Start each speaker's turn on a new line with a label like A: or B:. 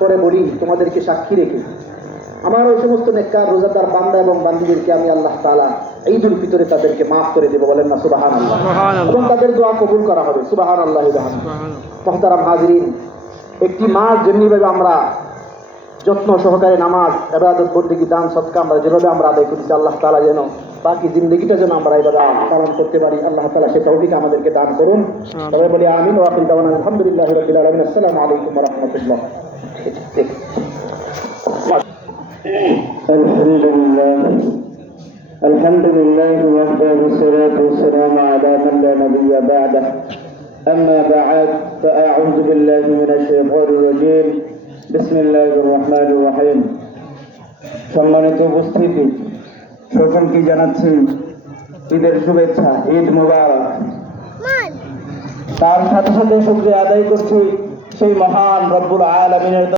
A: করে বলি তোমাদেরকে সাক্ষী রেখে। আমার ওই সমস্ত নেককার রোজাদার বান্দা এবং বান্দিদেরকে আমি আল্লাহ তাআলা ঈদুল ফিতরে তাদেরকে মাফ করে দেবো বলেন না সুবাহান আল্লাহ এবং তাদের দোয়া কবুল করা হবে সুবাহান আল্লাহ মহতারাম হাজরিন একটি মাস যেমনিভাবে আমরা যত্ন সহকারে নামাজ এবাদত বন্দিগি দান সৎকা আমরা যেভাবে আমরা আদায় করেছি আল্লাহ তালা যেন বাকি জিন্দগিটা যেন আমরা এভাবে পালন করতে পারি আল্লাহ তালা সে তৌফিক আমাদেরকে দান করুন তবে বলি আমিন ওয়াকিল দাওয়ান আলহামদুলিল্লাহ রবিল আলমিন আসসালামু আলাইকুম রহমতুল্লাহ
B: الحمد لله الحمد لله وحده والصلاة والسلام على من لا نبي بعده أما بعد فأعوذ بالله من الشيطان الرجيم بسم الله الرحمن الرحيم সম্মানিত উপস্থিতি সকলকে জানাচ্ছি ঈদের শুভেচ্ছা ঈদ মুবারক। তার সাথে সাথে শুক্রিয়া আদায় করছি সেই মহান রব্বুল আলমিনের